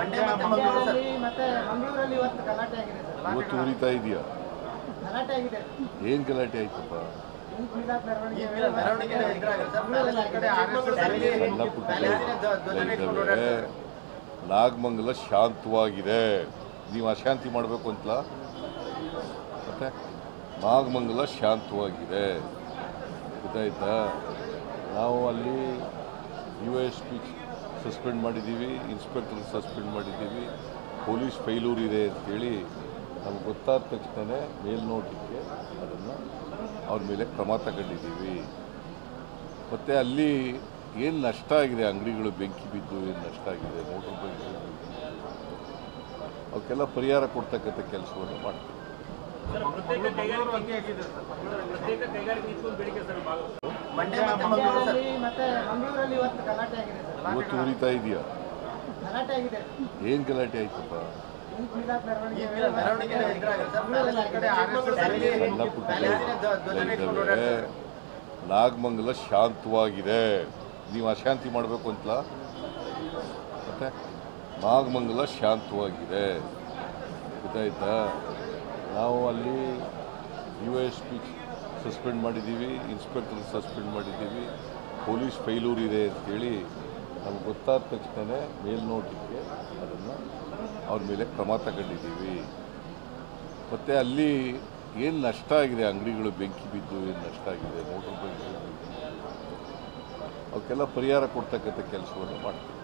ಮತ್ತೆ ಮಂಗಳೂರಲ್ಲಿ ಇವತ್ತು ಗಲಾಟೆ ಆಗಿದೆ ಸರ್. ಇವತ್ತು ಉರಿತಾ ಇದೆಯಾ? ಗಲಾಟೆ ಆಗಿದೆ. ಏನು ಗಲಾಟೆ ಆಯ್ತಪ್ಪ? ಸಣ್ಣ ಪುಟ್ಟ ಇದ್ದಾವೆ. ನಾಗಮಂಗಲ ಶಾಂತವಾಗಿದೆ. ನೀವು ಅಶಾಂತಿ ಮಾಡಬೇಕು ಅಂತಲ್ಲ. ಮತ್ತೆ ನಾಗಮಂಗಲ ಶಾಂತವಾಗಿದೆ, ಗೊತ್ತಾಯ್ತಾ? ನಾವು ಅಲ್ಲಿ USP ಸಸ್ಪೆಂಡ್ ಮಾಡಿದ್ದೀವಿ, ಇನ್ಸ್ಪೆಕ್ಟರ್ ಸಸ್ಪೆಂಡ್ ಮಾಡಿದ್ದೀವಿ, ಪೊಲೀಸ್ ಫೈಲೂರ್ ಇದೆ ಅಂತೇಳಿ ನಮ್ಗೆ ಗೊತ್ತಾದ ತಕ್ಷಣ ಮೇಲ್ನೋಟಕ್ಕೆ ಅದನ್ನು ಅವ್ರ ಮೇಲೆ ಕ್ರಮ ತಗೊಂಡಿದ್ದೀವಿ. ಮತ್ತು ಅಲ್ಲಿ ಏನು ನಷ್ಟ ಆಗಿದೆ, ಅಂಗಡಿಗಳು ಬೆಂಕಿ ಬಿದ್ದು ಏನು ನಷ್ಟ ಆಗಿದೆ, ಮೋಟರ್ ಬೈಕ್ ಅವಕ್ಕೆಲ್ಲ ಪರಿಹಾರ ಕೊಡ್ತಕ್ಕಂಥ ಕೆಲಸವನ್ನು ಮಾಡ್ತೀವಿ. ಇವತ್ತು ಉರಿತಾ ಇದೆಯಾ? ಏನು ಗಲಾಟೆ ಆಯ್ತಪ್ಪ? ಸಣ್ಣ ಪುಟ್ಟ ಇದ್ದಾವೆ. ನಾಗಮಂಗಲ ಶಾಂತವಾಗಿದೆ. ನೀವು ಅಶಾಂತಿ ಮಾಡಬೇಕು ಅಂತಲ್ಲ. ಮತ್ತೆ ನಾಗಮಂಗಲ ಶಾಂತವಾಗಿದೆ, ಗೊತ್ತಾಯ್ತಾ? ನಾವು ಅಲ್ಲಿ USP ಸಸ್ಪೆಂಡ್ ಮಾಡಿದ್ದೀವಿ, ಇನ್ಸ್ಪೆಕ್ಟರ್ ಸಸ್ಪೆಂಡ್ ಮಾಡಿದ್ದೀವಿ, ಪೊಲೀಸ್ ಫೈಲೂರ್ ಇದೆ ಅಂತೇಳಿ ನಮ್ಗೆ ಗೊತ್ತಾದ ತಕ್ಷಣ ಮೇಲ್ನೋಟಕ್ಕೆ ಅದನ್ನು ಅವ್ರ ಮೇಲೆ ಕ್ರಮ ತಗೊಂಡಿದ್ದೀವಿ. ಮತ್ತು ಅಲ್ಲಿ ಏನು ನಷ್ಟ ಆಗಿದೆ, ಅಂಗಡಿಗಳು ಬೆಂಕಿ ಬಿದ್ದು ಏನು ನಷ್ಟ ಆಗಿದೆ, ಮೋಟರ್ ಬೈಕ್ ಅವಕ್ಕೆಲ್ಲ ಪರಿಹಾರ ಕೊಡ್ತಕ್ಕಂಥ ಕೆಲಸವನ್ನು ಮಾಡ್ತೀವಿ.